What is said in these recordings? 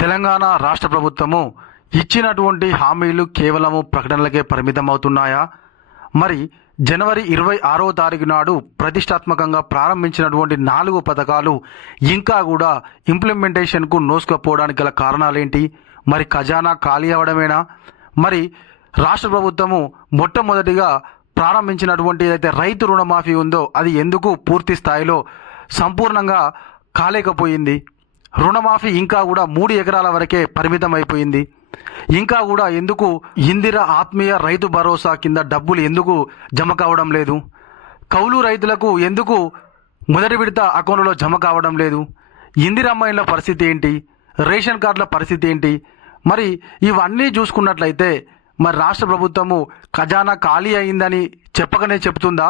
తెలంగాణ రాష్ట్ర ప్రభుత్వము ఇచ్చినటువంటి హామీలు కేవలము ప్రకటనలకే పరిమితం అవుతున్నాయా మరి జనవరి ఇరవై ఆరో తారీఖు నాడు ప్రతిష్టాత్మకంగా ప్రారంభించినటువంటి నాలుగు పథకాలు ఇంకా కూడా ఇంప్లిమెంటేషన్కు నోసుకపోవడానికి గల కారణాలేంటి? మరి ఖజానా ఖాళీ అవడమేనా మరి రాష్ట్ర ప్రభుత్వము మొట్టమొదటిగా ప్రారంభించినటువంటి ఏదైతే రైతు రుణమాఫీ ఉందో అది ఎందుకు పూర్తి స్థాయిలో సంపూర్ణంగా కాలేకపోయింది? రుణమాఫీ ఇంకా కూడా మూడు ఎకరాల వరకే పరిమితం అయిపోయింది ఇంకా కూడా ఎందుకు ఇందిర ఆత్మీయ రైతు భరోసా కింద డబ్బులు ఎందుకు జమ కావడం లేదు? కౌలు రైతులకు ఎందుకు మొదటి విడత అకౌంట్లో జమ కావడం లేదు? ఇందిరమ్మాయిల పరిస్థితి ఏంటి? రేషన్ కార్డుల పరిస్థితి ఏంటి? మరి ఇవన్నీ చూసుకున్నట్లయితే మరి రాష్ట్ర ప్రభుత్వము ఖజానా ఖాళీ అయిందని చెప్పకనే చెప్తుందా?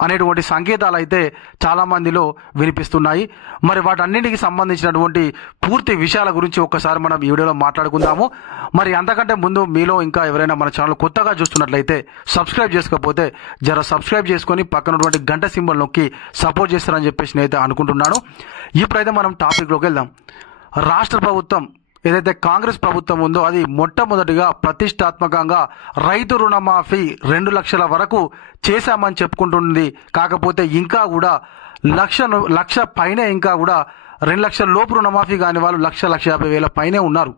అనేటువంటి సంకేతాలు అయితే చాలామందిలో వినిపిస్తున్నాయి. మరి వాటన్నింటికి సంబంధించినటువంటి పూర్తి విషయాల గురించి ఒక్కసారి మనం ఈ వీడియోలో మాట్లాడుకుందాము. మరి అంతకంటే ముందు మీలో ఇంకా ఎవరైనా మన ఛానల్ కొత్తగా చూస్తున్నట్లయితే సబ్స్క్రైబ్ చేసుకోకపోతే జర సబ్స్క్రైబ్ చేసుకొని పక్కనటువంటి గంట సింబల్ నొక్కి సపోర్ట్ చేస్తారని చెప్పేసి నేనైతే అనుకుంటున్నాను. ఇప్పుడైతే మనం టాపిక్లోకి వెళ్దాం. రాష్ట్ర ప్రభుత్వం ఏదైతే కాంగ్రెస్ ప్రభుత్వం ఉందో అది మొట్టమొదటిగా ప్రతిష్టాత్మకంగా రైతు రుణమాఫీ రెండు లక్షల వరకు చేశామని చెప్పుకుంటుంది. కాకపోతే ఇంకా కూడా లక్ష లక్ష పైనే ఇంకా కూడా రెండు లక్షల లోపు రుణమాఫీ కాని వాళ్ళు లక్ష లక్ష యాభై వేల పైనే ఉన్నారు.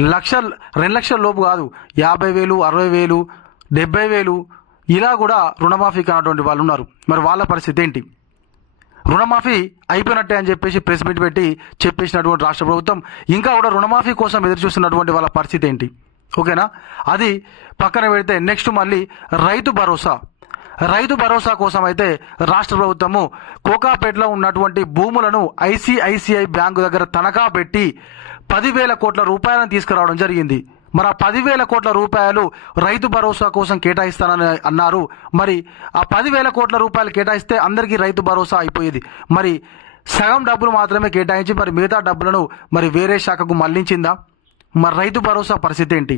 లక్ష రెండు లక్షల లోపు కాదు యాభై వేలు అరవై వేలు డెబ్బై వేలు ఇలా కూడా రుణమాఫీ కానటువంటి వాళ్ళు ఉన్నారు. మరి వాళ్ళ పరిస్థితి ఏంటి? రుణమాఫీ అయిపోయినట్టే అని చెప్పేసి ప్రెస్ మీట్ పెట్టి చెప్పేసినటువంటి రాష్ట్ర ప్రభుత్వం ఇంకా కూడా రుణమాఫీ కోసం ఎదురుచూస్తున్నటువంటి వాళ్ళ పరిస్థితి ఏంటి? ఓకేనా? అది పక్కన పెడితే నెక్స్ట్ మళ్ళీ రైతు భరోసా. రైతు భరోసా కోసం అయితే రాష్ట్ర ప్రభుత్వము కోకాపేటలో ఉన్నటువంటి భూములను ఐసిఐసిఐ బ్యాంకు దగ్గర తనఖా పెట్టి పదివేల కోట్ల రూపాయలను తీసుకురావడం జరిగింది. మరి ఆ పదివేల కోట్ల రూపాయలు రైతు భరోసా కోసం కేటాయిస్తానని అన్నారు. మరి ఆ పదివేల కోట్ల రూపాయలు కేటాయిస్తే అందరికీ రైతు భరోసా అయిపోయేది. మరి సగం డబ్బులు మాత్రమే కేటాయించి మరి మిగతా డబ్బులను మరి వేరే శాఖకు మళ్ళించిందా? మరి రైతు భరోసా పరిస్థితి ఏంటి?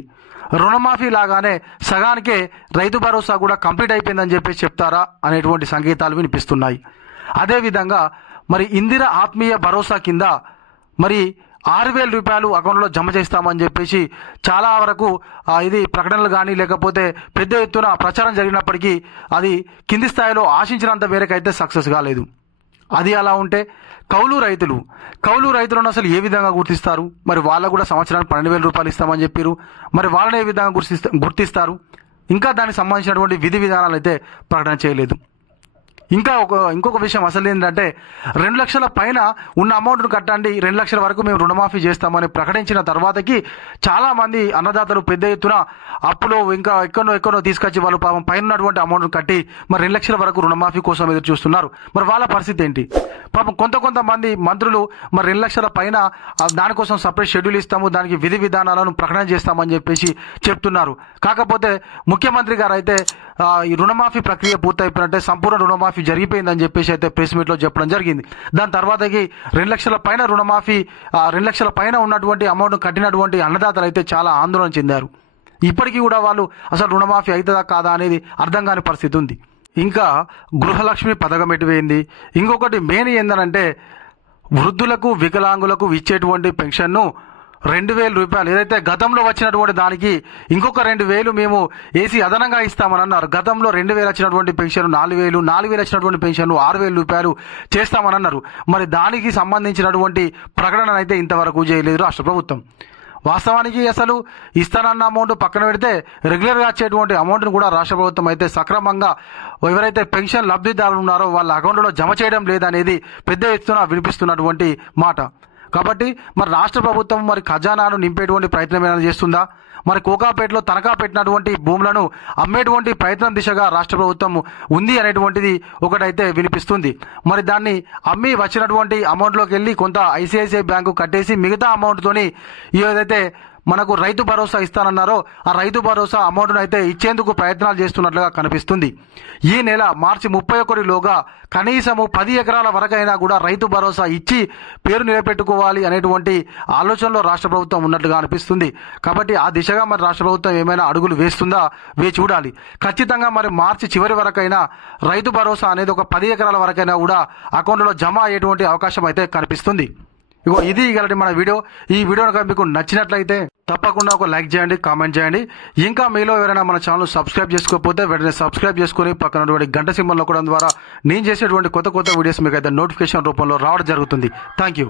రుణమాఫీ లాగానే సగానికే రైతు భరోసా కూడా కంప్లీట్ అయిపోయిందని చెప్పేసి చెప్తారా అనేటువంటి సంకేతాలు వినిపిస్తున్నాయి. అదేవిధంగా మరి ఇందిర ఆత్మీయ భరోసా కింద మరి ఆరు వేల రూపాయలు అకౌంట్లో జమ చేస్తామని చెప్పేసి చాలా వరకు ఇది ప్రకటనలు కానీ లేకపోతే పెద్ద ఎత్తున ప్రచారం జరిగినప్పటికీ అది కింది స్థాయిలో ఆశించినంత మేరకైతే సక్సెస్ కాలేదు. అది అలా ఉంటే కౌలు రైతులు కౌలు రైతులను అసలు ఏ విధంగా గుర్తిస్తారు? మరి వాళ్ళకు కూడా సంవత్సరానికి పన్నెండు వేల రూపాయలు ఇస్తామని చెప్పారు మరి వాళ్ళని ఏ విధంగా గుర్తిస్తా గుర్తిస్తారు? ఇంకా దానికి సంబంధించినటువంటి విధి విధానాలు అయితే ప్రకటన చేయలేదు. ఇంకా ఒక ఇంకొక విషయం అసలు ఏంటంటే రెండు లక్షల పైన ఉన్న అమౌంట్ను కట్టండి రెండు లక్షల వరకు మేము రుణమాఫీ చేస్తామని ప్రకటించిన తర్వాతకి చాలామంది అన్నదాతలు పెద్ద ఎత్తున అప్పులో ఇంకా ఎక్కడో ఎక్కడో తీసుకొచ్చి వాళ్ళు పాపం పైన ఉన్నటువంటి అమౌంట్ను కట్టి మరి రెండు లక్షల వరకు రుణమాఫీ కోసం ఎదురు చూస్తున్నారు. మరి వాళ్ళ పరిస్థితి ఏంటి? పాపం కొంత కొంతమంది మంత్రులు మరి రెండు లక్షల పైన దానికోసం సపరేట్ షెడ్యూల్ ఇస్తాము దానికి విధి విధానాలను ప్రకటన చేస్తామని చెప్పేసి చెప్తున్నారు. కాకపోతే ముఖ్యమంత్రి గారు అయితే ఈ రుణమాఫీ ప్రక్రియ పూర్తయిపోయినట్టే సంపూర్ణ రుణమాఫీ జరిగిపోయిందని చెప్పేసి అయితే ప్రెస్ మీట్లో చెప్పడం జరిగింది. దాని తర్వాతకి రెండు లక్షల పైన రుణమాఫీ ఆ, రెండు లక్షల పైన ఉన్నటువంటి అమౌంట్ కట్టినటువంటి అన్నదాతలు అయితే చాలా ఆందోళన చెందారు. ఇప్పటికీ కూడా వాళ్ళు అసలు రుణమాఫీ అవుతుందా కాదా అనేది అర్థం కాని పరిస్థితి ఉంది. ఇంకా గృహలక్ష్మి పథకం ఎటువైంది ఇంకొకటి మెయిన్ ఏంటంటే వృద్ధులకు వికలాంగులకు ఇచ్చేటువంటి పెన్షన్ను రెండు వేల రూపాయలు. ఏదైతే గతంలో వచ్చినటువంటి దానికి ఇంకొక రెండు వేలు మేము ఏసీ అదనంగా ఇస్తామని అన్నారు. గతంలో రెండు వేలు వచ్చినటువంటి పెన్షన్ నాలుగు వేలు నాలుగు వేలు వచ్చినటువంటి పెన్షన్ ఆరు వేల రూపాయలు చేస్తామని అన్నారు. మరి దానికి సంబంధించినటువంటి ప్రకటన అయితే ఇంతవరకు చేయలేదు రాష్ట్ర ప్రభుత్వం. వాస్తవానికి అసలు ఇస్తానన్న అమౌంట్ పక్కన పెడితే రెగ్యులర్గా వచ్చేటువంటి అమౌంట్ను కూడా రాష్ట్ర ప్రభుత్వం అయితే సక్రమంగా ఎవరైతే పెన్షన్ లబ్ధిదారులు ఉన్నారో వాళ్ళ అకౌంట్లో జమ చేయడం లేదనేది పెద్ద ఎత్తున వినిపిస్తున్నటువంటి మాట. కాబట్టి మరి రాష్ట్ర ప్రభుత్వం మరి ఖజానాను నింపేటువంటి ప్రయత్నం ఏమైనా చేస్తుందా? మరి కోకాపేటలో తనఖా పెట్టినటువంటి భూములను అమ్మేటువంటి ప్రయత్నం దిశగా రాష్ట్ర ప్రభుత్వం ఉంది అనేటువంటిది ఒకటైతే వినిపిస్తుంది. మరి దాన్ని అమ్మి వచ్చినటువంటి అమౌంట్లోకి వెళ్ళి కొంత ఐసిఐసిఐ బ్యాంకు కట్టేసి మిగతా అమౌంట్తోని ఏదైతే మనకు రైతు భరోసా ఇస్తానన్నారో ఆ రైతు భరోసా అమౌంట్ను అయితే ఇచ్చేందుకు ప్రయత్నాలు చేస్తున్నట్లుగా కనిపిస్తుంది. ఈ నెల మార్చి ముప్పై ఒకటిలోగా కనీసము పది ఎకరాల వరకైనా కూడా రైతు భరోసా ఇచ్చి పేరు నిలబెట్టుకోవాలి అనేటువంటి ఆలోచనలో రాష్ట్ర ప్రభుత్వం ఉన్నట్లుగా అనిపిస్తుంది. కాబట్టి ఆ దిశగా మరి రాష్ట్ర ప్రభుత్వం ఏమైనా అడుగులు వేస్తుందా? వే చూడాలి. ఖచ్చితంగా మరి మార్చి చివరి వరకైనా రైతు భరోసా అనేది ఒక పది ఎకరాల వరకైనా కూడా అకౌంట్లో జమ అయ్యేటువంటి అవకాశం అయితే కనిపిస్తుంది. ఇగో ఇది ఇగలటి మన వీడియో. ఈ వీడియో కనుక మీకు నచ్చినట్లయితే తప్పకుండా ఒక లైక్ చేయండి కామెంట్ చేయండి. ఇంకా మీలో ఎవరైనా మన ఛానల్ సబ్స్క్రైబ్ చేసుకోకపోతే వెంటనే సబ్స్క్రైబ్ చేసుకుని పక్కన గంట సింబల్ నొక్కడం ద్వారా నేను చేసేటువంటి కొత్త కొత్త వీడియోస్ మీకు అయితే నోటిఫికేషన్ రూపంలో రావడం జరుగుతుంది. Thank you